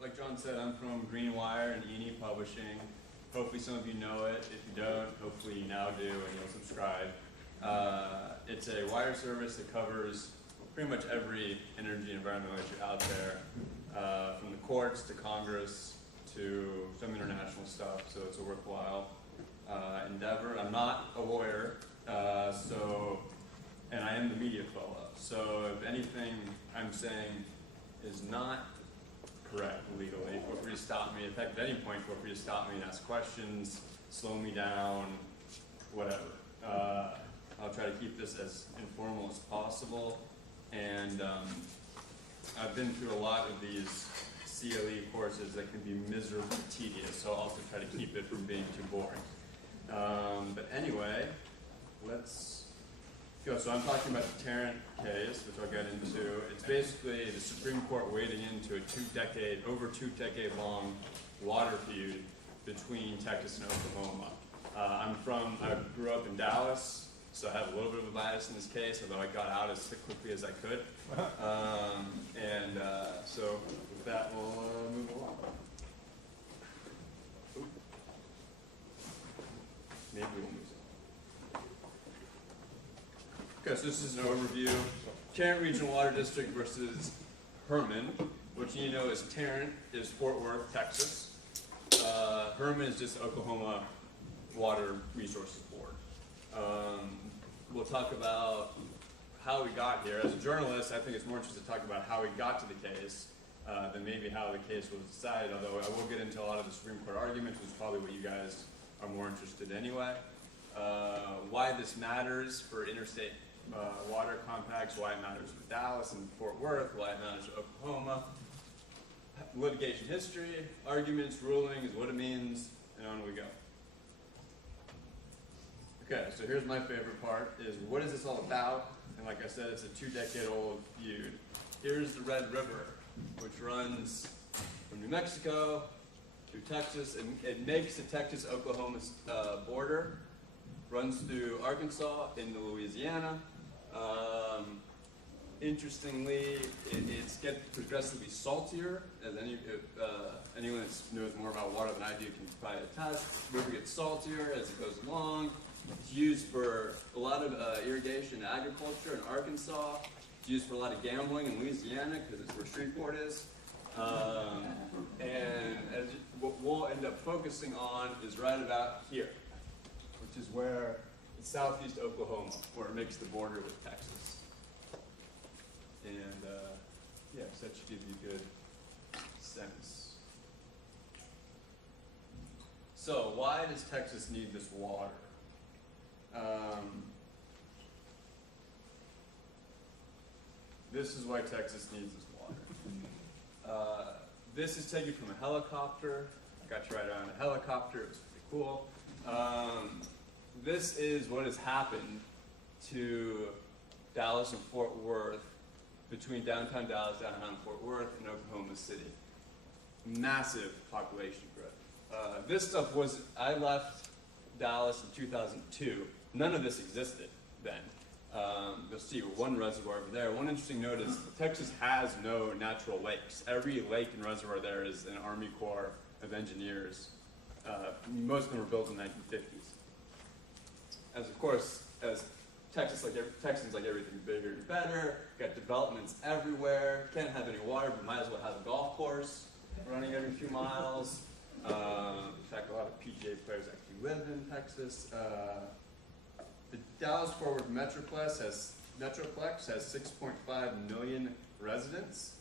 like John said, I'm from Greenwire and E&E Publishing. Hopefully some of you know it. If you don't, hopefully you now do and you'll subscribe. It's a wire service that covers pretty much every energy and environmental issue out there, from the courts to Congress to some international stuff, so it's a worthwhile endeavor. I'm not a lawyer, and I am the media fellow, so if anything I'm saying is not correct legally, feel free to stop me. In fact, at any point, feel free to stop me and ask questions, slow me down, whatever. I'll try to keep this as informal as possible, and I've been through a lot of these CLE courses that can be miserably tedious, so I'll also try to keep it from being too boring. But anyway, let's go. So I'm talking about the Tarrant case, which I'll get into. It's basically the Supreme Court wading into a over two decade long water feud between Texas and Oklahoma. I grew up in Dallas, so I have a little bit of a bias in this case, although I got out as quickly as I could. So with that, we'll move along. Maybe we'll move on. Okay, so this is an overview. Tarrant Regional Water District versus Herman. What you need to know is Tarrant is Fort Worth, Texas. Herman is just Oklahoma Water Resources Board. We'll talk about how we got here. As a journalist, I think it's more interesting to talk about how we got to the case than maybe how the case was decided, although I will get into a lot of the Supreme Court arguments, which is probably what you guys are more interested in anyway. Why this matters for interstate water compacts, why it matters for Dallas and Fort Worth, why it matters for Oklahoma. Litigation history, arguments, rulings, what it means, and on we go. Okay, so here's my favorite part, is what is this all about? And like I said, it's a 2-decade-old feud. Here's the Red River, which runs from New Mexico through Texas. It makes the Texas-Oklahoma border, runs through Arkansas into Louisiana. Interestingly, it's getting progressively saltier, as anyone that knows more about water than I do can probably attest. The river gets saltier as it goes along. It's used for a lot of irrigation and agriculture in Arkansas. It's used for a lot of gambling in Louisiana because it's where Shreveport is. And what we'll end up focusing on is right about here, which is where it's southeast Oklahoma, where it makes the border with Texas. And yeah, so that should give you a good sense. So why does Texas need this water? This is why Texas needs this water. This is taken from a helicopter. I got you right on a helicopter. It was pretty cool. This is what has happened to Dallas and Fort Worth, between downtown Dallas, downtown Fort Worth, and Oklahoma City. Massive population growth. This stuff was, I left Dallas in 2002. None of this existed then. You'll see one reservoir over there. One interesting note is Texas has no natural lakes. Every lake and reservoir there is an Army Corps of Engineers. Most of them were built in the 1950s. As Texans like everything bigger and better. Got developments everywhere. Can't have any water, but might as well have a golf course running every few miles. In fact, a lot of PGA players actually live in Texas. The Dallas-Fort Worth Metroplex has 6.5 million residents.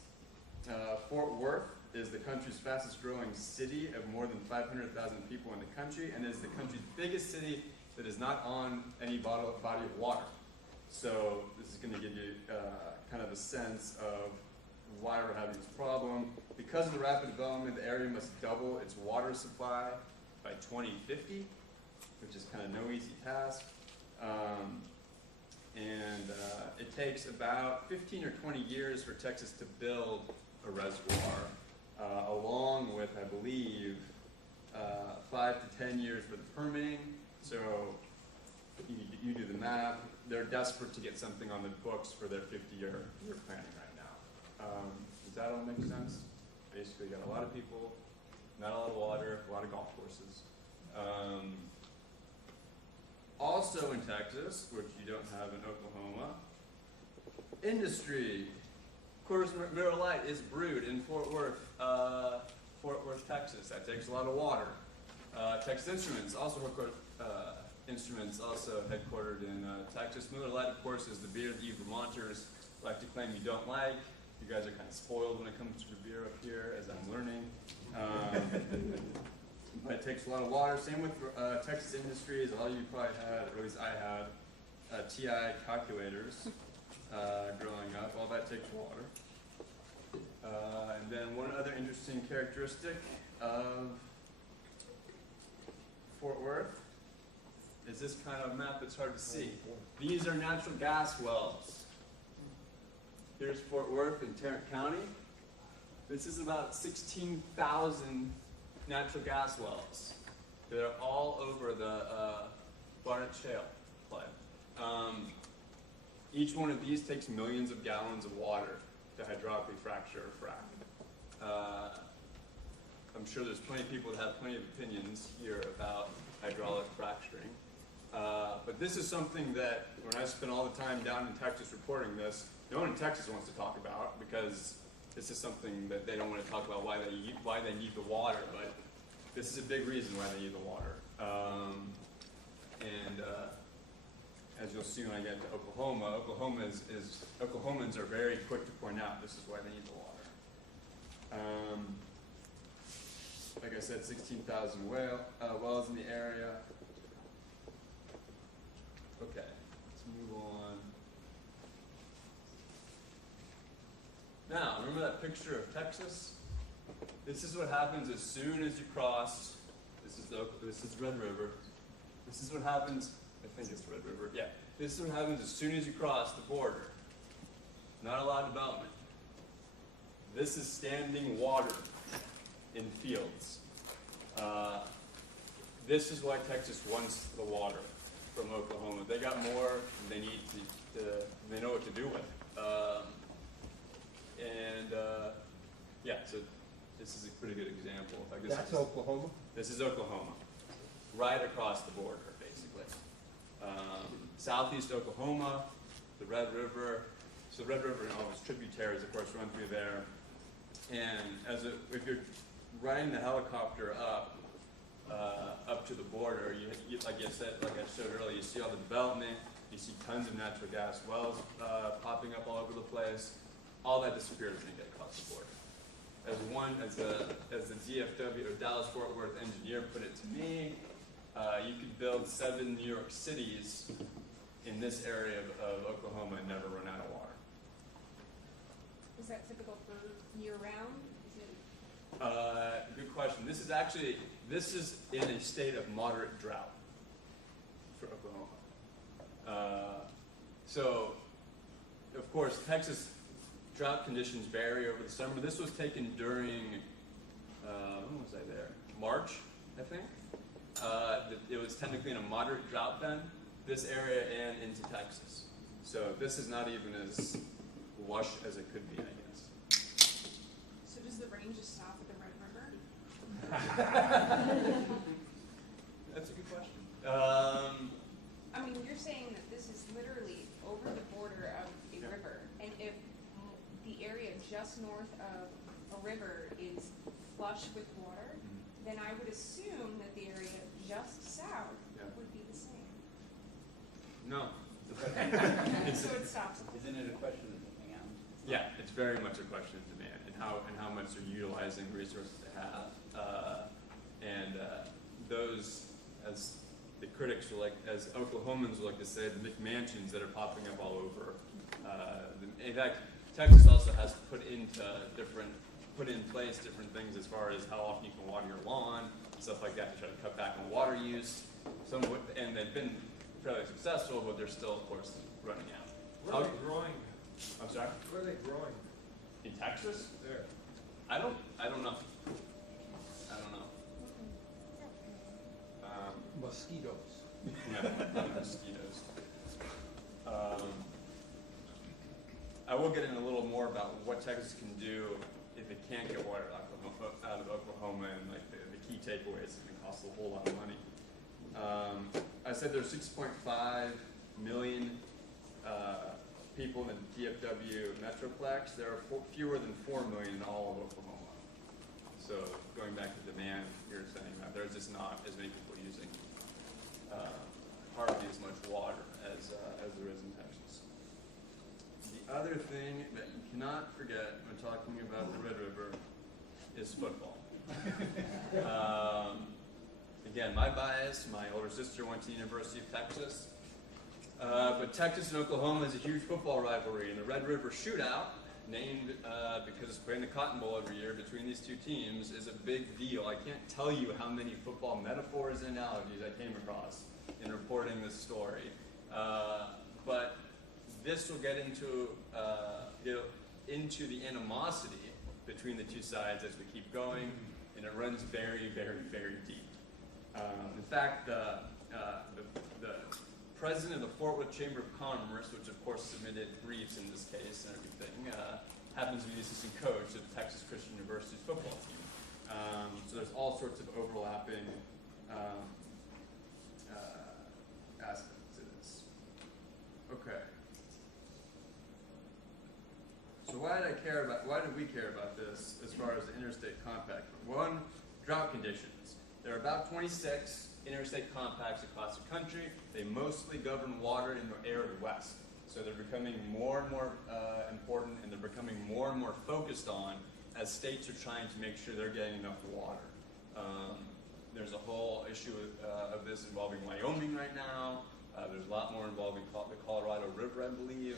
Fort Worth is the country's fastest growing city of more than 500,000 people in the country, and is the country's biggest city that is not on any body of water. So this is going to give you kind of a sense of why we're having this problem. Because of the rapid development, the area must double its water supply by 2050, which is kind of no easy task. It takes about 15 or 20 years for Texas to build a reservoir, along with, I believe, 5 to 10 years for the permitting. So you do the math. They're desperate to get something on the books for their 50-year planning right now. Does that all make sense? Basically, got a lot of people, not a lot of water, a lot of golf courses. Also in Texas, which you don't have in Oklahoma, industry. Coors Miller Lite is brewed in Fort Worth, Texas. That takes a lot of water. Texas Instruments, also headquartered in Texas. Miller Lite, of course, is the beer that you Vermonters like to claim you don't like. You guys are kind of spoiled when it comes to the beer up here, as I'm learning. But it takes a lot of water. Same with Texas Industries. A lot of you probably had, or at least I had, TI calculators growing up. All that takes water. And then one other interesting characteristic of Fort Worth is this kind of map. It's hard to see. These are natural gas wells. Here's Fort Worth in Tarrant County. This is about 16,000 natural gas wells that are all over the Barnett Shale play. Each one of these takes millions of gallons of water to hydraulically fracture or frack. I'm sure there's plenty of people that have plenty of opinions here about hydraulic fracturing. But this is something that, when I spend all the time down in Texas reporting this, no one in Texas wants to talk about, because this is something that they don't want to talk about why they need the water, but this is a big reason why they need the water. As you'll see when I get to Oklahoma, Oklahomans are very quick to point out this is why they need the water. Like I said, 16,000 wells in the area. Okay, let's move on. Now, remember that picture of Texas? This is what happens as soon as you cross. This is Red River. This is what happens. I think it's Red River. Yeah. This is what happens as soon as you cross the border. Not a lot of development. This is standing water in fields. This is why Texas wants the water from Oklahoma. They got more than they need they know what to do with. Yeah, so this is a pretty good example. That's Oklahoma? This is Oklahoma. Right across the border, basically. Southeast Oklahoma, the Red River. So the Red River and all its tributaries, of course, run through there. And if you're riding the helicopter up to the border, like I showed earlier, you see all the development, you see tons of natural gas wells popping up all over the place. All that disappears when you get across the border. As the DFW, or Dallas Fort Worth engineer, put it to me, you could build 7 New York cities in this area of Oklahoma and never run out of water. Is that typical for year-round? Good question. This is in a state of moderate drought for Oklahoma. So, of course, Texas drought conditions vary over the summer. This was taken during, when was I there? March, I think. It was technically in a moderate drought then, this area and into Texas. So this is not even as lush as it could be, I guess. So does the rain just stop at the Red River? That's a good question. I mean, you're saying that this is literally over the border of a river, and if the area just north of a river is flush with water, then I would assume that the area just south would be the same. No. So it stops. Isn't it a question of demand? Yeah, it's very much a question of demand and how much they're utilizing the resources they have. Those, as the critics will as Oklahomans will like to say, the McMansions that are popping up all over. In fact, Texas also has put in place different things as far as how often you can water your lawn, stuff like that, to try to cut back on water use. And they've been fairly successful, but they're still, of course, running out. Where are they growing? I'm sorry? Where are they growing? In Texas? There. I don't know. Mosquitoes. Yeah, mosquitoes. I will get in a little more about what Texas can do if they can't get water out of Oklahoma, and like the key takeaway is it's going to cost a whole lot of money. I said there's 6.5 million people in the DFW Metroplex. There are fewer than 4 million in all of Oklahoma. So going back to demand, you're saying that there's just not as many people using hardly as much water as there is in Texas. The other thing that you cannot forget when talking about the Red River is football. Again, my bias, my older sister went to the University of Texas. But Texas and Oklahoma is a huge football rivalry, and the Red River Shootout, named because it's playing the Cotton Bowl every year between these two teams, is a big deal. I can't tell you how many football metaphors and analogies I came across in reporting this story. But this will get into the animosity between the two sides as we keep going, and it runs very, very, very deep. In fact, the president of the Fort Worth Chamber of Commerce, which of course submitted briefs in this case and everything, happens to be the assistant coach of Texas Christian University's football team. So there's all sorts of overlapping aspects to this. Okay. So why did we care about this as far as the interstate compact? One, drought conditions. There are about 26 interstate compacts across the country. They mostly govern water in the air of the West. So they're becoming more and more important, and they're becoming more and more focused on as states are trying to make sure they're getting enough water. There's a whole issue of this involving Wyoming right now. There's a lot more involving the Colorado River, I believe.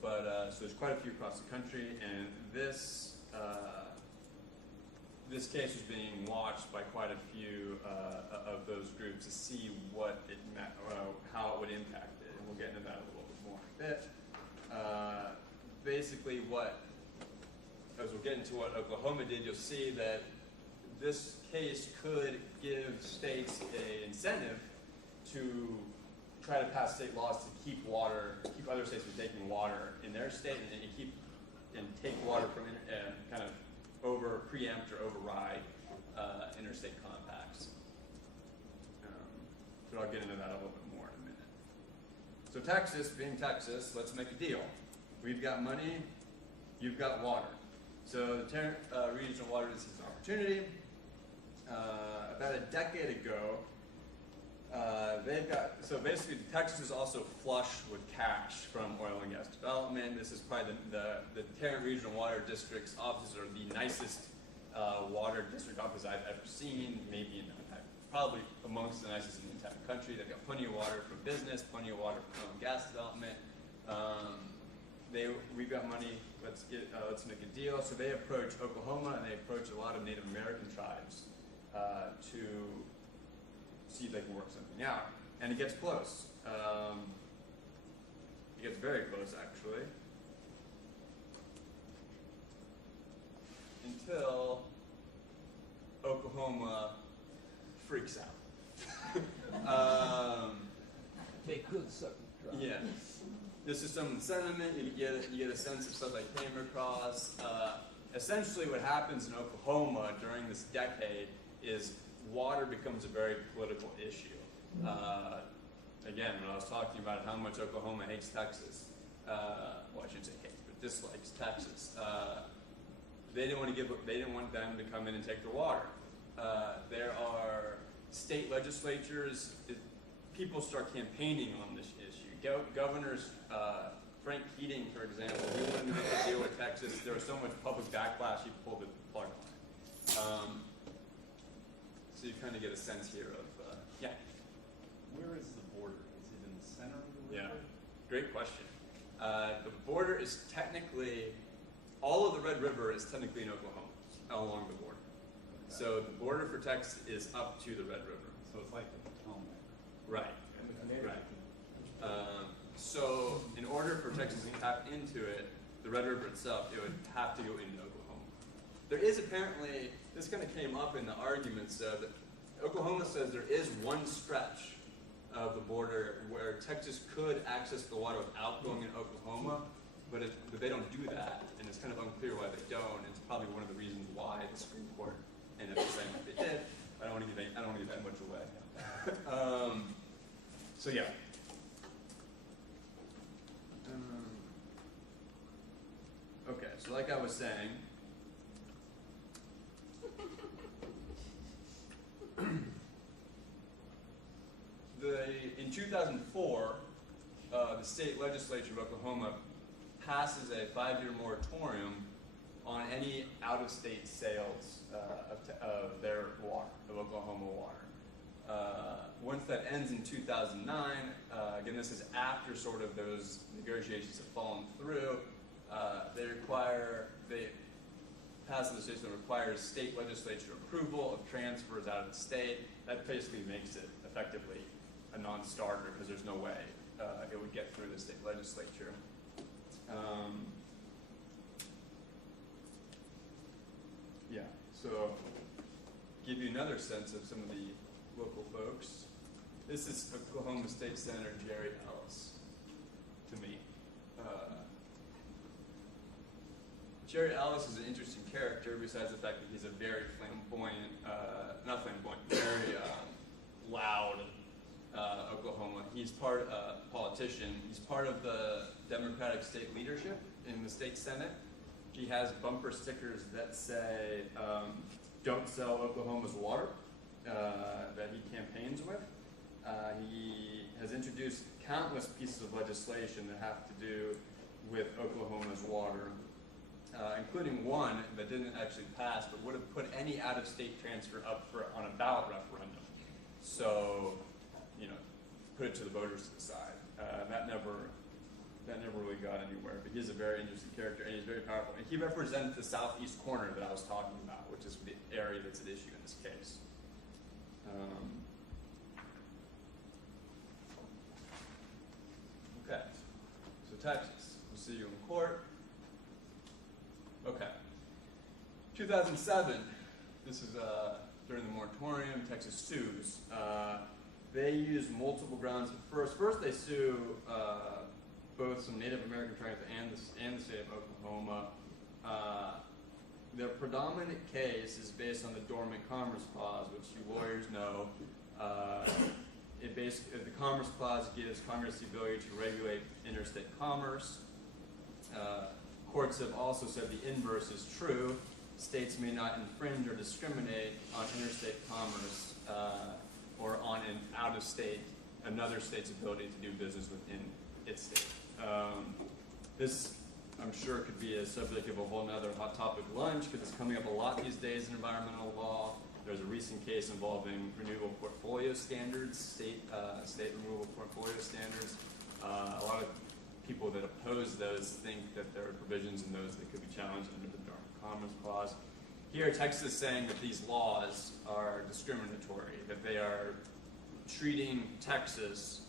So there's quite a few across the country, and this case was being watched by quite a few of those groups to see what it meant, how it would impact it, and we'll get into that a little bit more in a bit. Basically, as we'll get into what Oklahoma did, you'll see that this case could give states an incentive to try to pass state laws to keep other states from taking water in their state, and take water from kind of preempt or override interstate compacts. But I'll get into that a little bit more in a minute. So Texas, being Texas, let's make a deal. We've got money, you've got water. So the Tarrant Regional Water District is an opportunity. About a decade ago, basically Texas is also flush with cash from oil and gas development. This is probably the Tarrant Regional Water District's offices are the nicest water district office I've ever seen, probably amongst the nicest in the entire country. They've got plenty of water for business, plenty of water for oil and gas development. We've got money, let's make a deal. So they approach Oklahoma, and they approach a lot of Native American tribes to see if they can work something out. And it gets close. It gets very close, actually. Until Oklahoma freaks out. They could suck the dry. Yeah. This is some of the sentiment. You get a sense of stuff I came across. Essentially what happens in Oklahoma during this decade is water becomes a very political issue. Again, when I was talking about how much Oklahoma hates Texas, well, I shouldn't say hates, but dislikes Texas, they didn't want them to come in and take their water. There are state legislatures, people start campaigning on this issue. Governors, Frank Keating, for example, he wanted to make a deal with Texas. There was so much public backlash, he pulled the plug on it. So you kind of get a sense here of, yeah. Where is the border? Is it in the center of the river? Yeah, great question. The border is technically, all of the Red River is technically in Oklahoma, along the border. Okay. So the border for Texas is up to the Red River. So it's like the Potomac. Right, right. So in order for Texas to tap into it, the Red River itself, it would have to go into Oklahoma. There is apparently, this kind of came up in the arguments, that Oklahoma says there is one stretch of the border where Texas could access the water without going in Oklahoma, but they don't do that, and it's kind of unclear why they don't. It's probably one of the reasons why the Supreme Court ended up saying what they did. I don't want to give that much away. So yeah. Okay, so like I was saying, in 2004, the state legislature of Oklahoma passes a 5-year moratorium on any out-of-state sales of their water, of Oklahoma water. Once that ends in 2009, again, this is after sort of those negotiations have fallen through, they pass legislation that requires state legislature approval of transfers out of the state. That basically makes it effectively a non-starter because there's no way it would get through the state legislature. Yeah, so give you another sense of some of the local folks. This is Oklahoma State Senator Jerry Ellis, to me. Jerry Ellis is an interesting character besides the fact that he's a very flamboyant, not flamboyant, very loud Oklahoma. He's a politician. He's part of the Democratic state leadership in the state Senate. He has bumper stickers that say, "Don't sell Oklahoma's water," that he campaigns with. He has introduced countless pieces of legislation that have to do with Oklahoma's water, including one that didn't actually pass but would have put any out-of-state transfer up on a ballot referendum. So, put it to the voters to decide. That never really got anywhere, but he's a very interesting character, and he's very powerful. And he represents the southeast corner that I was talking about, which is the area that's at issue in this case. Okay, so Texas, we'll see you in court. Okay, 2007, this is during the moratorium, Texas sues. They use multiple grounds. First they sue both some Native American tribes and the state of Oklahoma. Their predominant case is based on the Dormant Commerce Clause, which you lawyers know. The Commerce Clause gives Congress the ability to regulate interstate commerce. Courts have also said the inverse is true. States may not infringe or discriminate on interstate commerce or on another state's ability to do business within its state. This, I'm sure, could be a subject of a whole nother hot topic lunch because it's coming up a lot these days in environmental law. There's a recent case involving renewable portfolio standards, state renewable portfolio standards. A lot of people that oppose those think that there are provisions in those that could be challenged under the Dormant Commerce Clause. Here, Texas is saying that these laws are discriminatory, that they are treating Texas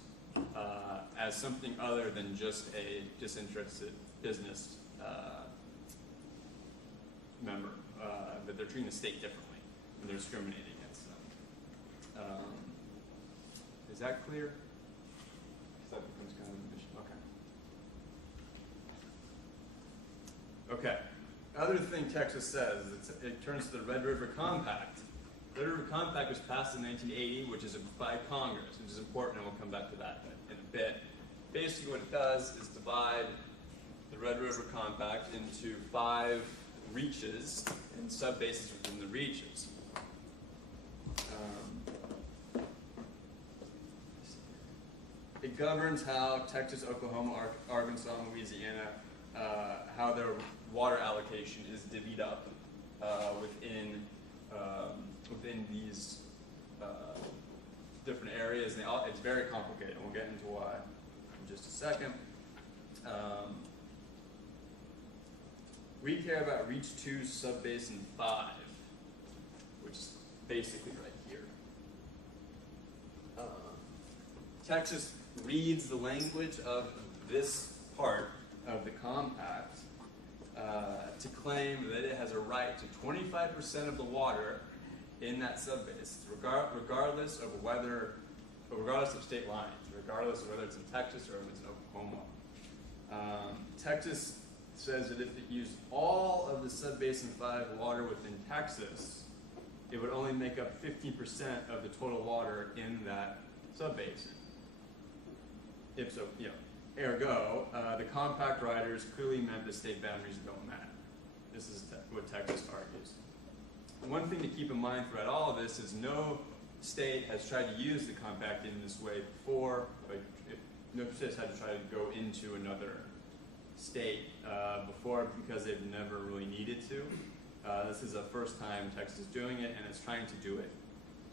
as something other than just a disinterested business member, that they're treating the state differently, and they're discriminating against them. Is that clear? That becomes kind of an issue. Okay. Okay. Other thing Texas says, it turns to the Red River Compact. The Red River Compact was passed in 1980, which is by Congress, which is important, and we'll come back to that in a bit. Basically what it does is divide the Red River Compact into 5 reaches and sub-bases within the reaches. It governs how Texas, Oklahoma, Arkansas, and Louisiana, how their water allocation is divvied up within these different areas. And it's very complicated, and we'll get into why in just a second. We care about Reach 2, Subbasin 5, which is basically right here. Texas reads the language of this part of the compact to claim that it has a right to 25% of the water in that subbase, regardless of state lines, regardless of whether it's in Texas or if it's in Oklahoma. Texas says that if it used all of the subbasin 5 water within Texas, it would only make up 15% of the total water in that subbasin. If so, ergo, the compact riders clearly meant the state boundaries don't matter. This is what Texas argues. One thing to keep in mind throughout all of this is no state has tried to use the compact in this way before. No state has had to try to go into another state before because they've never really needed to. This is the first time Texas is doing it, and it's trying to do it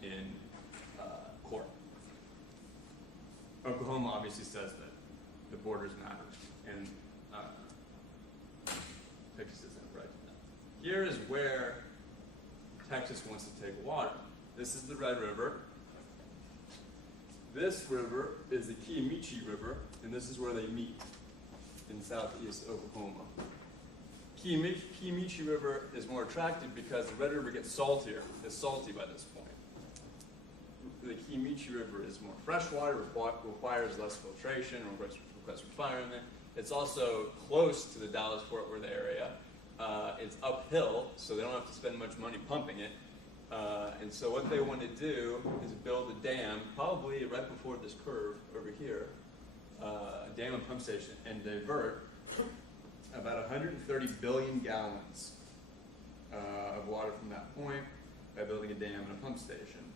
in court. Oklahoma obviously says that the borders matter, and Texas isn't right to that. Here is where Texas wants to take water. This is the Red River. This river is the Keatings River, and this is where they meet in southeast Oklahoma. Keatings River is more attractive because the Red River gets saltier. It's salty by this point. The Keatings River is more freshwater, requires less filtration, requires refinement. It's also close to the Dallas-Fort Worth area. It's uphill, so they don't have to spend much money pumping it. And so what they want to do is build a dam, probably right before this curve over here, a dam and pump station, and divert about 130 billion gallons of water from that point by building a dam and a pump station.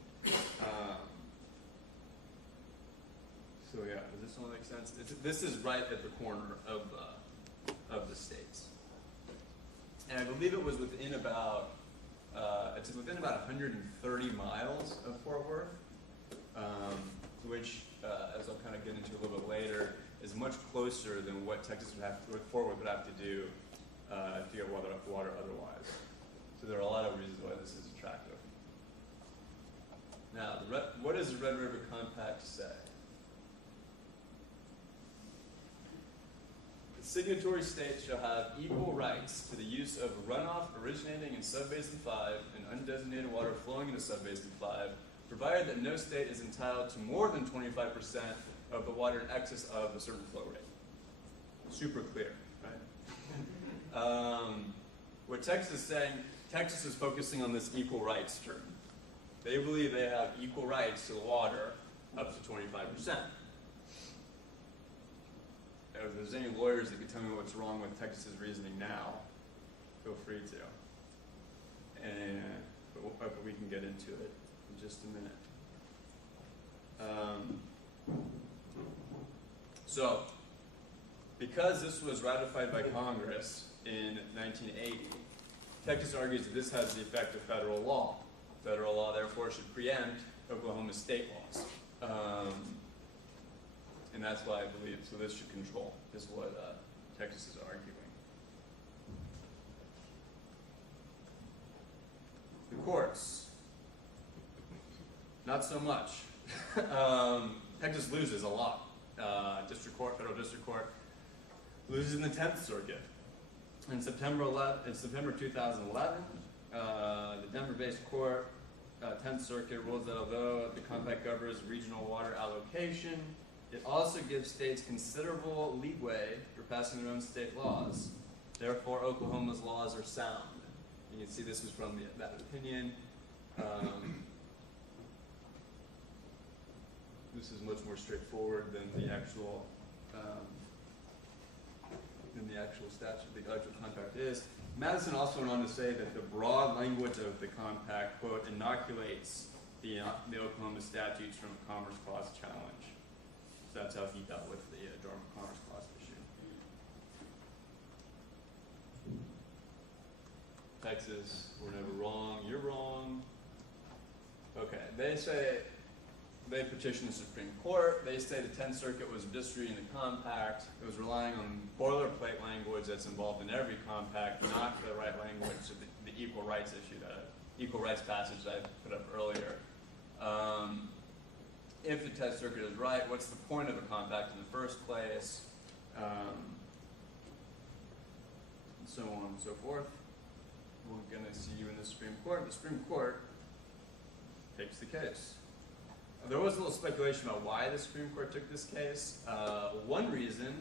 So yeah, does this one make sense? This is right at the corner of the states. And I believe it was within about, it's within about 130 miles of Fort Worth, which, as I'll kind of get into a little bit later, is much closer than what Fort Worth would have to do to get water otherwise. So there are a lot of reasons why this is attractive. Now, what does the Red River Compact say? The signatory states shall have equal rights to the use of runoff originating in Subbasin 5 and undesignated water flowing into Subbasin 5, provided that no state is entitled to more than 25% of the water in excess of a certain flow rate. Super clear, right? What Texas is saying, Texas is focusing on this equal rights term. They believe they have equal rights to the water up to 25%. If there's any lawyers that can tell me what's wrong with Texas's reasoning now, feel free to. But we can get into it in just a minute. So, because this was ratified by Congress in 1980, Texas argues that this has the effect of federal law. Federal law, therefore, should preempt Oklahoma's state laws. And that's why I believe, so this should control, is what Texas is arguing. The courts, not so much. Texas loses a lot. District Court, Federal District Court, loses in the 10th Circuit. In September 2011, the Denver-based court, 10th Circuit, rules that although the compact governs regional water allocation, it also gives states considerable leeway for passing their own state laws. Therefore, Oklahoma's laws are sound. You can see this is from that opinion. This is much more straightforward than the actual statute, the actual compact is. Madison also went on to say that the broad language of the compact, quote, inoculates the Oklahoma statutes from a Commerce Clause challenge. So that's how he dealt with the Dormant Commerce Clause issue. Texas, we're never wrong, you're wrong. Okay, they petitioned the Supreme Court. They say the 10th Circuit was disregarding the compact. It was relying on boilerplate language that's involved in every compact, not the right language of the equal rights issue, equal rights passage that I put up earlier. If the 10th Circuit is right, what's the point of a compact in the first place? And so on and so forth. We're going to see you in the Supreme Court. The Supreme Court takes the case. There was a little speculation about why the Supreme Court took this case. One reason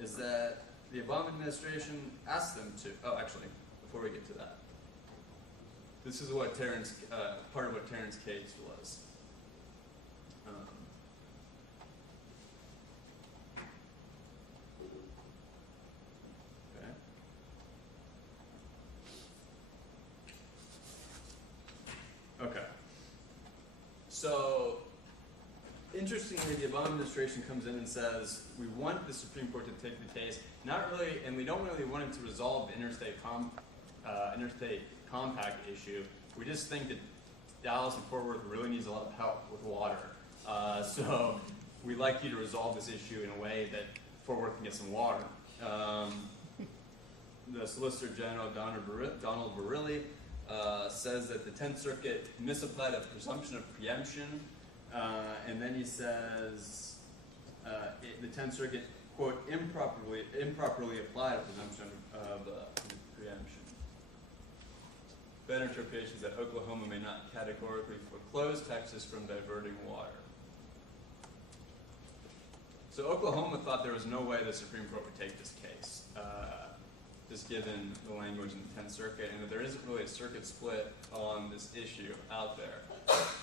is that the Obama administration asked them to. Oh, actually, before we get to that, this is what Terrence, part of what Terrence case was. Okay. So, interestingly, the Obama administration comes in and says, we want the Supreme Court to take the case, not really, and we don't really want it to resolve the interstate compact issue. We just think that Dallas and Fort Worth really needs a lot of help with water. So we'd like you to resolve this issue in a way that Fort Worth can get some water. The Solicitor General, Donald Verrilli, says that the 10th Circuit misapplied a presumption of preemption, and then he says the 10th Circuit, quote, improperly applied a presumption of preemption. Better interpretation is that Oklahoma may not categorically foreclose Texas from diverting water. So Oklahoma thought there was no way the Supreme Court would take this case, just given the language in the 10th Circuit, and that there isn't really a circuit split on this issue out there.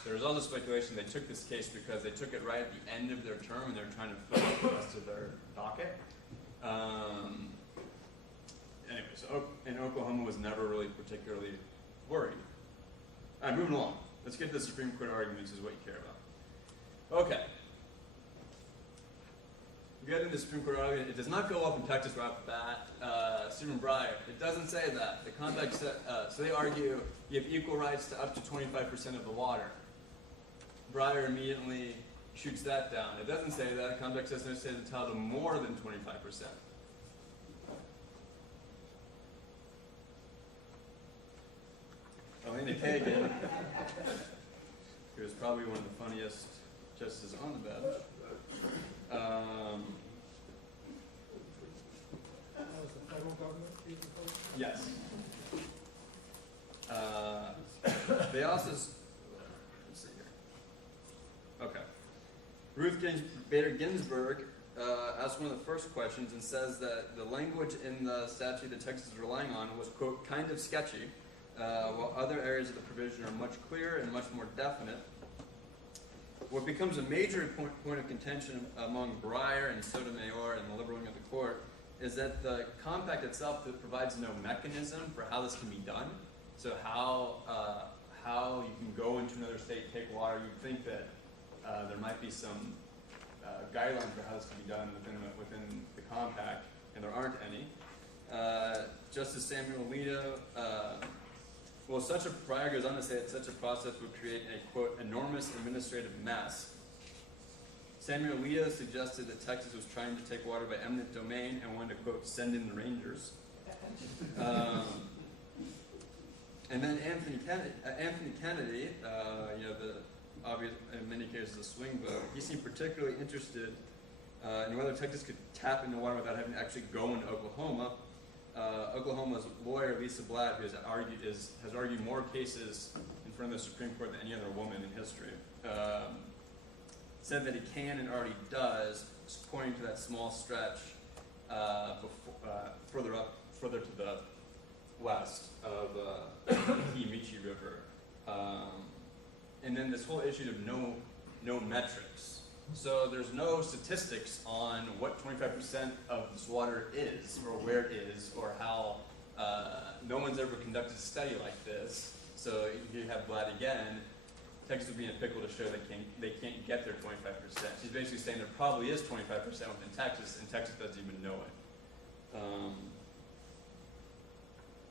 There was also speculation they took this case because they took it right at the end of their term and they're trying to fill out the rest of their docket. Anyway, so and Oklahoma was never really particularly worried. All right, moving along. Let's get to the Supreme Court arguments, is what you care about. Okay. Getting the Supreme Court argument, it does not go up in Texas right off the bat. Stephen Breyer, it doesn't say that. The compact so they argue you have equal rights to up to 25% of the water. Breyer immediately shoots that down. It doesn't say that. The compact says it's entitled to more than 25%. Elena Kagan, who is probably one of the funniest justices on the bench. Was the federal government being opposed? Yes. They also, let's see here. Okay. Ruth Bader Ginsburg asked one of the first questions and says that the language in the statute that Texas is relying on was, quote, kind of sketchy, while other areas of the provision are much clearer and much more definite. What becomes a major point of contention among Breyer and Sotomayor and the liberal wing of the court is that the compact itself provides no mechanism for how this can be done. So how you can go into another state, take water. You'd think that there might be some guidelines for how this can be done within the compact, and there aren't any. Justice Samuel Alito, Breyer goes on to say that such a process would create a, quote, enormous administrative mess. Samuel Alito suggested that Texas was trying to take water by eminent domain and wanted to, quote, send in the Rangers. And then Anthony Kennedy, the obvious, in many cases, a swing vote, he seemed particularly interested in whether Texas could tap into water without having to actually go into Oklahoma. Oklahoma's lawyer, Lisa Blatt, who has argued more cases in front of the Supreme Court than any other woman in history, said that he can and already does, pointing to that small stretch further to the west of the Kiamichi River. And then this whole issue of no metrics. So there's no statistics on what 25% of this water is, or where it is, or how. No one's ever conducted a study like this. So you have Blatt again. Texas would be in a pickle to show they can't get their 25%. She's basically saying there probably is 25% within Texas, and Texas doesn't even know it.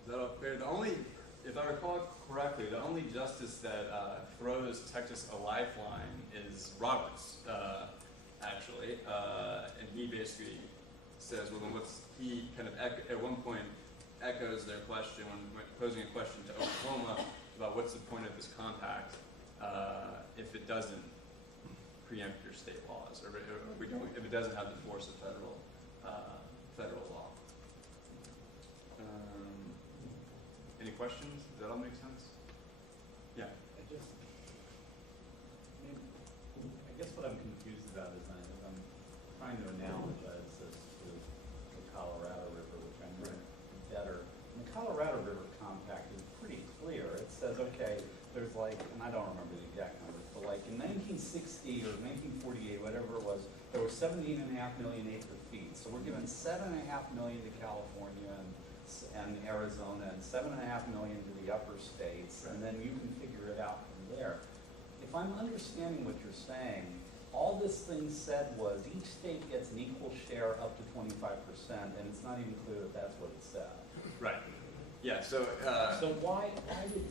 Is that all clear? If I recall correctly, the only justice that throws Texas a lifeline is Roberts, actually, and he basically says, well, then he kind of at one point echoes their question when posing a question to Oklahoma about what's the point of this compact if it doesn't preempt your state laws, or if it doesn't have the force of federal law. Any questions? Does that all make sense? Yeah. I guess what I'm confused about is I'm trying to analogize this to like, and I don't remember the exact numbers, but like in 1960 or 1948, whatever it was, there were 17.5 million acre feet. So we're giving 7.5 million to California and Arizona, and 7.5 million to the upper states, and then you can figure it out from there. If I'm understanding what you're saying, all this thing said was each state gets an equal share up to 25%, and it's not even clear that that's what it said. Right. Yeah, so, So why did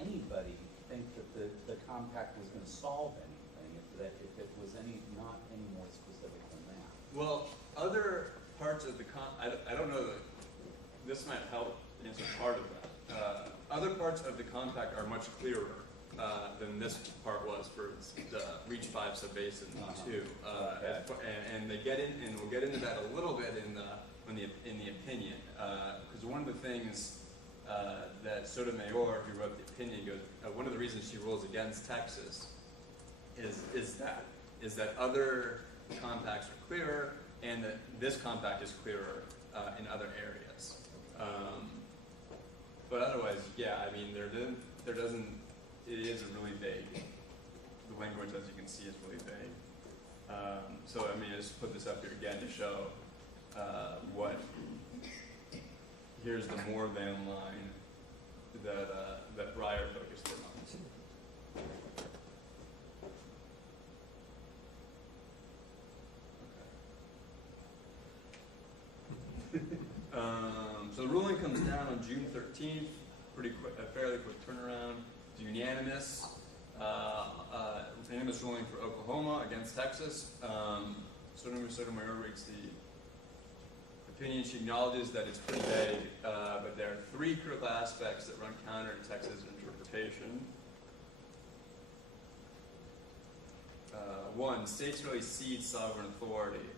anybody think that the compact was going to solve anything if it was not any more specific than that? well, other parts of the I don't know that this might help answer part of that. Other parts of the compact are much clearer than this part was for the Reach 5 subbasin 2. And they get in, and we'll get into that a little bit in the opinion, because one of the things that Sotomayor, who wrote the opinion, goes, one of the reasons she rules against Texas is that other compacts are clearer, and that this compact is clearer in other areas. But otherwise, yeah, I mean, it is a really vague. The language, as you can see, is really vague. So, I mean, I just put this up here again to show here's the more than line that Breyer focused in on. So the ruling comes down on June 13th, pretty quick, a fairly quick turnaround. It's unanimous. Unanimous ruling for Oklahoma against Texas. Sotomayor reads the opinion. She acknowledges that it's pretty vague, but there are three critical aspects that run counter to Texas interpretation. One, states really cede sovereign authority.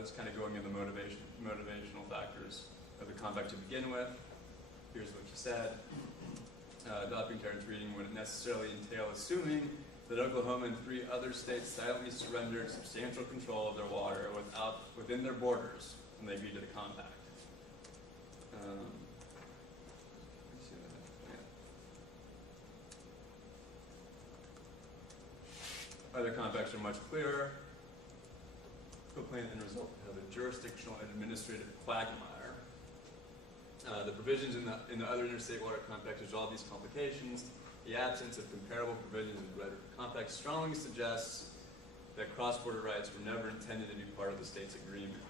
This kind of going into the motivational factors of the compact to begin with. Here's what she said. Adopting Terrence reading would necessarily entail assuming that Oklahoma and 3 other states silently surrendered substantial control of their water within their borders when they agreed to the compact. Other compacts are much clearer. Complaint and result of a jurisdictional and administrative quagmire. The provisions in the other interstate water compacts resolve these complications. The absence of comparable provisions in the Red River Compact strongly suggests that cross-border rights were never intended to be part of the state's agreement.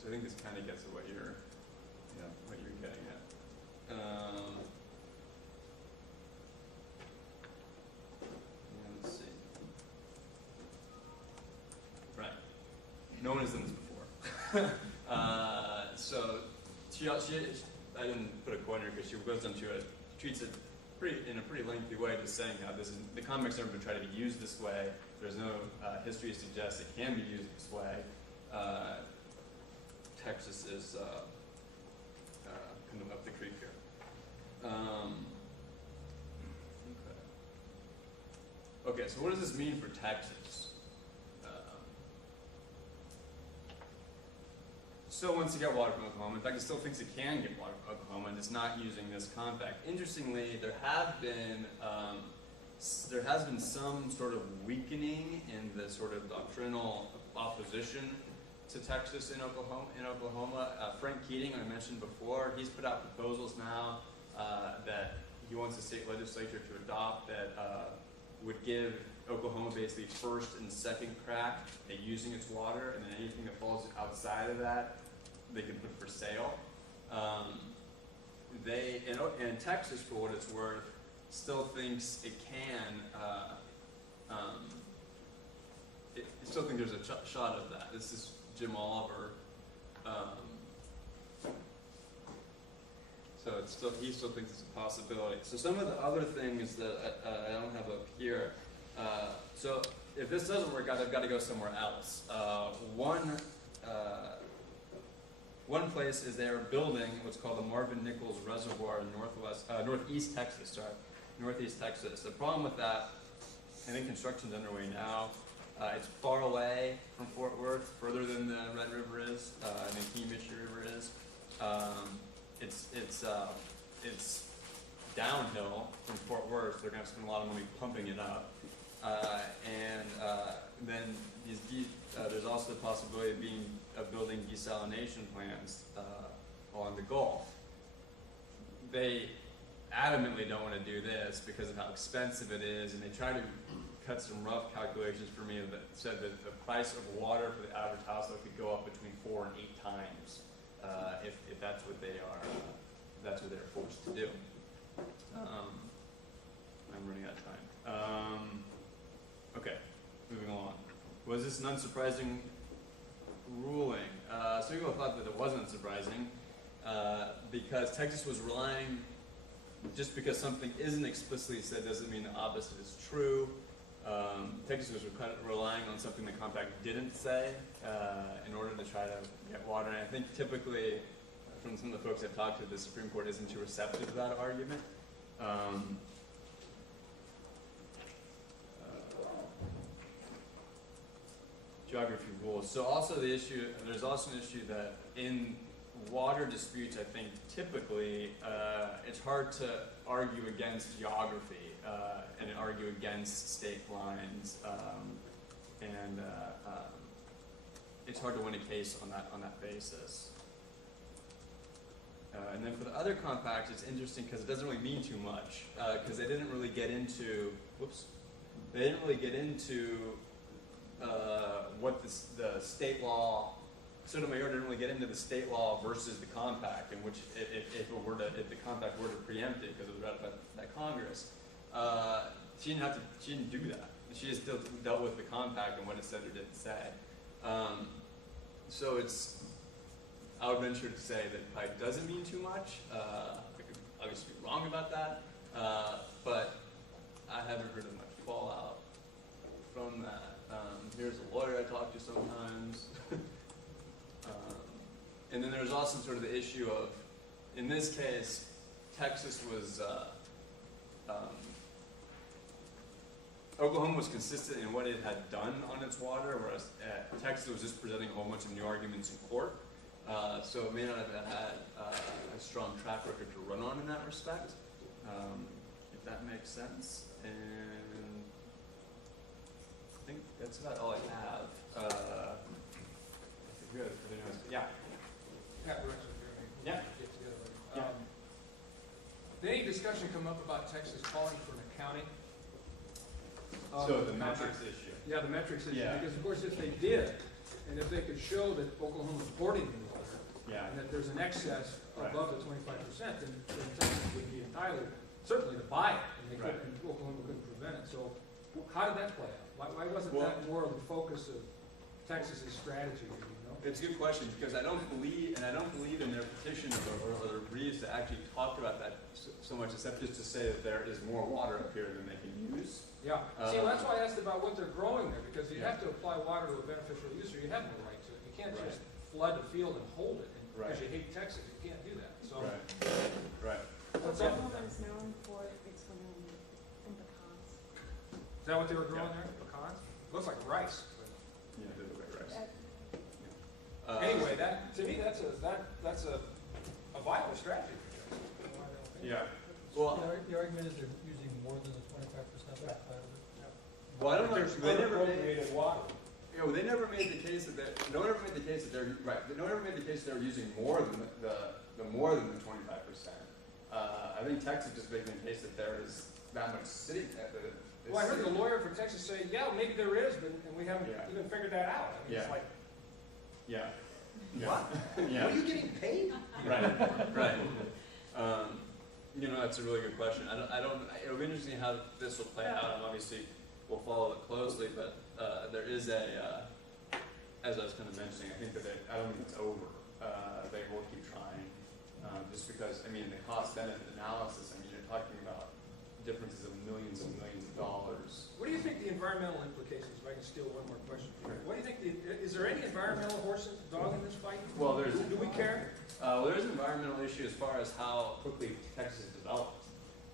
So I think this kind of gets at what you're getting at. Let's see. Right. No one has done this before. So I didn't put a quote here because she goes into it, treats it in a pretty lengthy way, just saying how the compact's never been tried to be used this way. There's no history to suggest it can be used this way. Texas is kind of up the creek here. Okay, so what does this mean for Texas? Still wants to get water from Oklahoma. In fact, it still thinks it can get water from Oklahoma, and it's not using this compact. Interestingly, there has been some sort of weakening in the sort of doctrinal opposition to Texas in Oklahoma. Frank Keating, I mentioned before, he's put out proposals now that he wants the state legislature to adopt that would give Oklahoma basically first and second crack at using its water, and then anything that falls outside of that, they can put for sale. And Texas, for what it's worth, still thinks it can. It still think there's a shot of that. This is Jim Oliver. So he still thinks it's a possibility. So some of the other things that I don't have up here. So if this doesn't work out, I've got to go somewhere else. One place is they're building what's called the Marvin Nichols Reservoir in northeast Texas. Northeast Texas. The problem with that, I think construction's underway now. It's far away from Fort Worth, further than the Red River is, and the Key River is. It's downhill from Fort Worth. They're gonna have to spend a lot of money pumping it up. Then there's also the possibility of building desalination plants on the Gulf. They adamantly don't want to do this because of how expensive it is, and they try to cut some rough calculations for me that said that the price of water for the average household could go up between 4 and 8 times if that's what they are. That's what they're forced to do. I'm running out of time. Okay, moving along. Was this an unsurprising ruling? Some people thought that it wasn't surprising because Texas was relying, just because something isn't explicitly said doesn't mean the opposite is true. Texas was relying on something the compact didn't say in order to try to get water. And I think typically, from some of the folks I've talked to, the Supreme Court isn't too receptive to that argument. Geography rules. So also there's also an issue that in water disputes, I think typically it's hard to argue against geography and argue against state lines, and it's hard to win a case on that basis. And then for the other compacts, it's interesting because it doesn't really mean too much because they didn't really get into what the state law. Sotomayor didn't really get into the state law versus the compact, in which if the compact were to preempt it because it was ratified by Congress, she didn't do that. She just still dealt with the compact and what it said or didn't say. So I would venture to say that it probably doesn't mean too much. I could obviously be wrong about that, but I haven't heard of much fallout from that. Here's a lawyer I talk to sometimes. And then there's also sort of the issue of, in this case, Texas was, Oklahoma was consistent in what it had done on its water, whereas Texas was just presenting a whole bunch of new arguments in court. So it may not have had a strong track record to run on in that respect, if that makes sense. And I think that's about all I have. Good. Yeah. Yeah. Did any discussion come up about Texas calling for an accounting? So the metrics issue. Yeah, the metrics issue. Yeah. Because of course, if they did, and if they could show that Oklahoma's hoarding the water, Yeah. and that there's an excess Right. above the 25%, then Texas would be entitled certainly to buy it, and they Right. couldn't, and Oklahoma couldn't prevent it. So how did that play out? Why wasn't that more of the focus of Texas's strategy? You know? It's a good question because I don't believe in their petition or their briefs that actually talked about that so much, except just to say that there is more water up here than they can use. Yeah. See, that's why I asked about what they're growing there, because you have to apply water to a beneficial use, or you have no right to it. You can't Right. just flood a field and hold it, because Right. you hate Texas. You can't do that. So Right. what's up? Oklahoma is known for its vanilla and pecans. Is that what they were growing there? Pecans? Looks like rice. Yeah, they're the way rice. Anyway, that to me that's a viable strategy. Yeah. Well, The argument is they're using more than the 25% back out of it. well, I don't know. There's They never made. unappropriated water. You know, they never made the case that no one ever made the case that they're right. No one ever made the case that they're using more than the more than the 25%. I think Texas just making the case that there is that much sitting at the. Well, I heard the lawyer for Texas say, yeah, maybe there is, but and we haven't Yeah. even figured that out. I mean, it's Yeah. like, Yeah. what? Yeah. Are you getting paid? Right. Right. You know, that's a really good question. It'll be interesting how this will play out, and obviously we'll follow it closely. But there is as I was kind of mentioning, I think that I don't think it's over. They will keep trying, just because the cost-benefit analysis. You're talking about differences of millions and millions of dollars. What do you think the environmental implications? If I can steal one more question. What do you think? Is there any environmental horse and dog in this fight? Well, there's. Do we care? There's an environmental issue as far as how quickly Texas developed,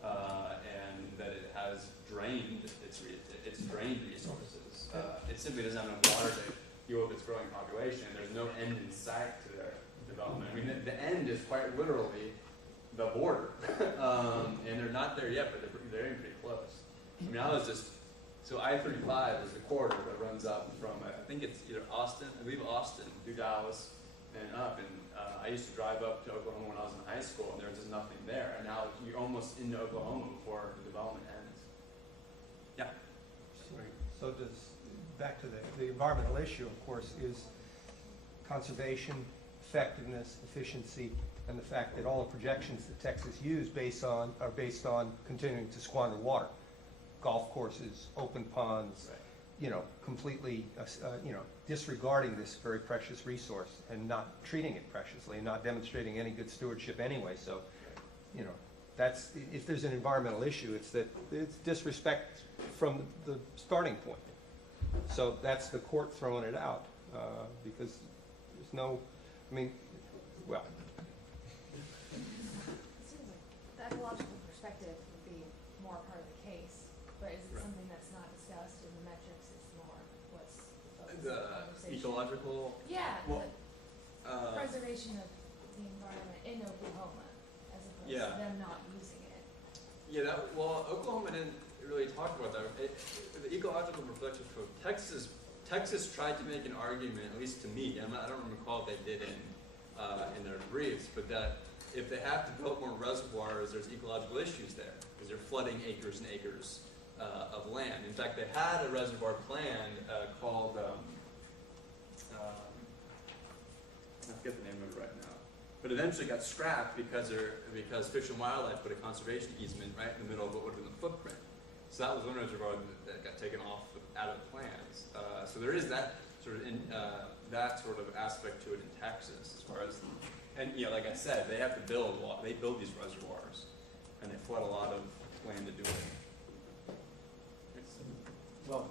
and that it has drained its drained resources. It simply doesn't have enough water to deal with its growing population. There's no end in sight to their development. The end is quite literally, the border. And they're not there yet, but they're getting pretty close. I mean, so I-35 is the corridor that runs up from, I think it's either Austin, I believe Austin, through Dallas, and up. And I used to drive up to Oklahoma when I was in high school, and there was just nothing there. And now you're almost into Oklahoma before the development ends. Yeah. So back to the environmental issue, of course, is conservation, effectiveness, efficiency, and the fact that all the projections that Texas used are based on continuing to squander water. Golf courses, open ponds, Right. Completely, disregarding this very precious resource and not treating it preciously and not demonstrating any good stewardship anyway. So, that's, if there's an environmental issue, it's disrespect from the starting point. So that's the court throwing it out, because there's no, well. It seems like the ecological perspective would be more part of the case, but is it Right. something that's not discussed in the metrics? It's more what's the focus of The conversation? ecological. Yeah, Well, the preservation of the environment in Oklahoma, as opposed Yeah. to them not using it. Yeah, Oklahoma didn't really talk about that. The ecological perspective for Texas tried to make an argument, at least to me, I don't recall if they did in their briefs, but that if they have to build more reservoirs, there's ecological issues there, because they're flooding acres and acres of land. In fact, they had a reservoir planned called, I forget the name of it right now, but eventually got scrapped because Fish and Wildlife put a conservation easement right in the middle of what would have been the footprint. So that was one reservoir that got taken out of the plans. So there is that sort of aspect to it in Texas, as far as, and like I said, they have to build these reservoirs, and they flood a lot of land to do it. Well,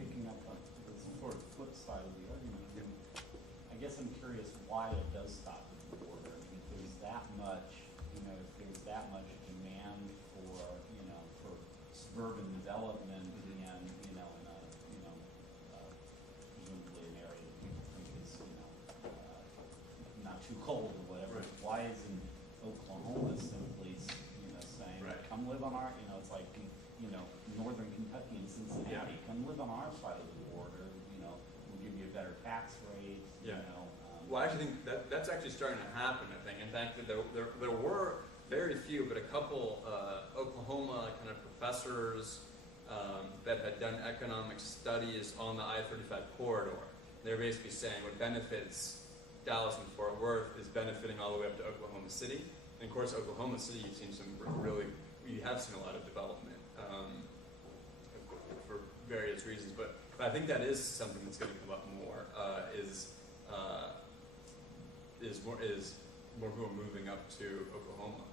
picking up on the sort of flip side of the argument, I guess I'm curious why it does stop at the border. If there's that much, if there's that much demand for suburban development in presumably an area that people think is not too cold or whatever. Right. Why isn't Oklahoma simply saying, Right. come live on our, it's like northern Kentucky and Cincinnati, come live on our side of the border. We'll give you a better tax rate. Yeah. Well, I actually think that's actually starting to happen. I think, in fact, there were very few, but a couple Oklahoma kind of professors that had done economic studies on the I-35 corridor. They're basically saying what benefits Dallas and Fort Worth is benefiting all the way up to Oklahoma City. And of course, Oklahoma City, you have seen a lot of development for various reasons. But I think that is something that's going to come up more. Is more people moving up to Oklahoma,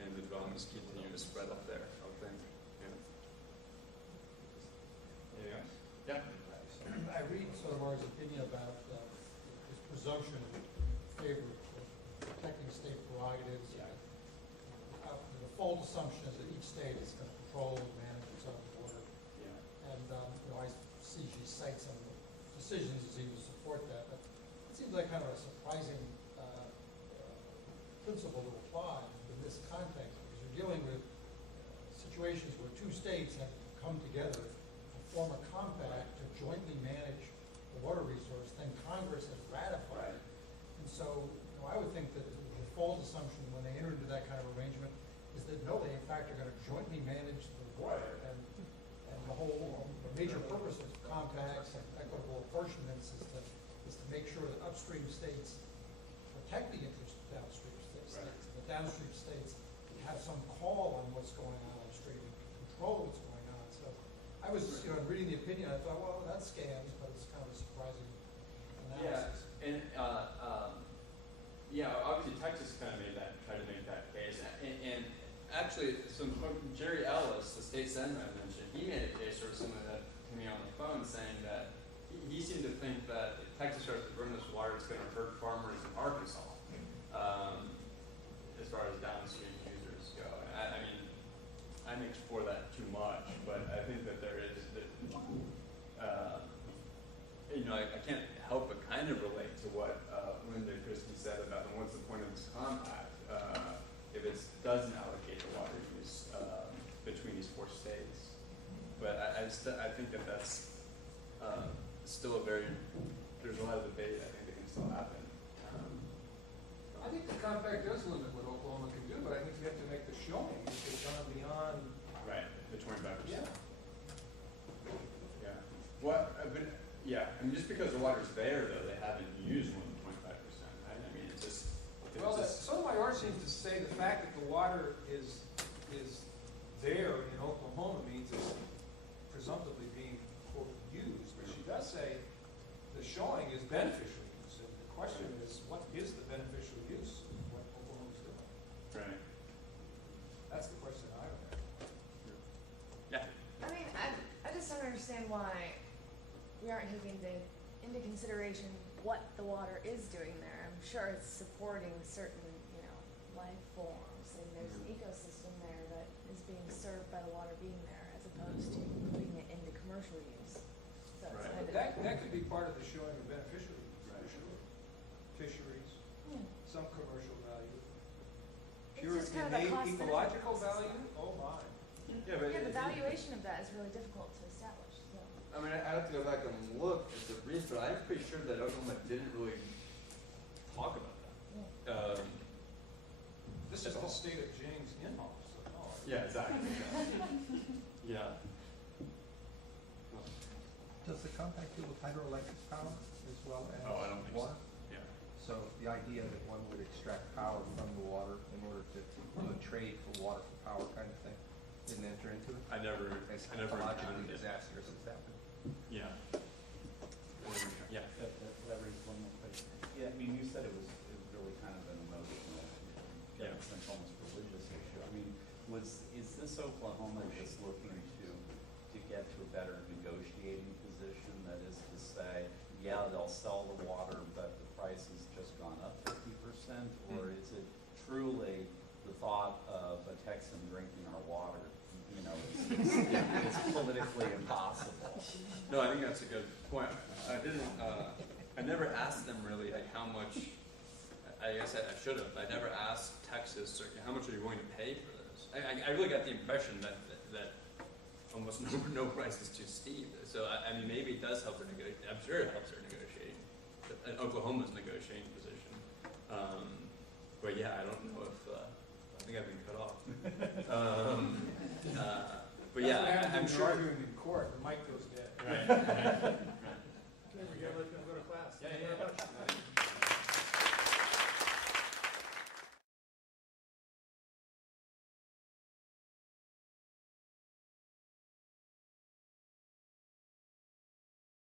and the developments continue to spread up there, I would think. Yeah. I read sort of our opinion about this presumption in favor of protecting state prerogatives. The default assumption is that each state is going to control and manage its own border. Yeah. And I see she cites some decisions that seem to support that, but it seems like kind of a surprising principle to apply in this context, because you're dealing with situations where two states have come together to form a compact to jointly manage the water resource, then Congress has ratified it. And so I would think that the default assumption when they enter into that kind of arrangement is that no, they in fact are going to jointly manage the water. And the major purpose of compacts and equitable apportionments is to make sure that upstream states protect the interests of downstream states. Right. And the downstream states have some call on what's going on upstream and control what's going on. So I was, reading the opinion, I thought, well, that scans, but it's kind of a surprising analysis. Yeah, and obviously Texas kind of tried to make that case, and actually, Jerry Ellis, the state senator I mentioned, he made a case sort of similar to that to me on the phone, saying that he seemed to think that if Texas starts to burn this water, it's going to hurt farmers in Arkansas, as far as downstream users go. And I may explore that too much, but I think that there is I can't help but kind of relate to what Linda Christie said about what's the point of this compact. if it doesn't allocate the water use, between these 4 states. But I think that that's, still a very, there's a lot of debate, I think, that can still happen. I think the compact does limit what Oklahoma can do, but I think you have to make the showing that they've gone beyond. Right, the 25%. Yeah. Yeah. What, but, yeah, I mean, just because the water's there, though, they haven't used more than 25%, right? I mean, it's just. Well, Sotomayor seems to say the fact that the water is there in Oklahoma means it's presumptively being, quote, used. But she does say the showing is beneficial use. And the question is, what is the beneficial use of what Oklahoma's doing? Right. That's the question I would have. Yeah. I mean, I just don't understand why we aren't taking into consideration what the water is doing there. I'm sure it's supporting certain, life forms, and there's an ecosystem there that is being served by the water being there, as opposed to putting it into commercial use. So it's Right. kind of, That could be part of the showing of beneficial use, for Right. sure. Fisheries, yeah. some commercial value. It's Pure just kind of a innate cost-benefit ecological analysis. value, oh my. Yeah, but Yeah, the valuation of that is really difficult to establish, so. I mean, I have to go back and look at the brief, but I'm pretty sure that Oklahoma didn't really talk about that. This is the state of James in-house, so no. Yeah, exactly. Yeah. Does the compact deal with hydroelectric power as well as Oh, I don't think so. water? Yeah. So the idea that one would extract power from the water in order to do a trade for water for power kind of thing, didn't enter into it? I never Ecologically encountered it. disastrous as that would be. Yeah. Yeah. That raises one more question. Yeah, I mean, you said it was really kind of an emotional, Yeah. it's like almost religious issue. I mean, is this Oklahoma just looking to get to a better negotiating position? That is to say, yeah, they'll sell the water, but the price has just gone up 50%? Or is it truly the thought of a Texan drinking our water? It's politically impossible. No, I think that's a good point. I never asked them really, like, how much, I guess I should have. I never asked Texas, how much are you willing to pay for this? I really got the impression that almost no price is too steep. So, I mean, maybe it does help her negotiate. I'm sure it helps her negotiate. Oklahoma's negotiating position. But yeah, I don't know if, I think I've been cut off. But yeah, That's what happens I'm when sure. you're arguing in court, the mic goes dead. Right.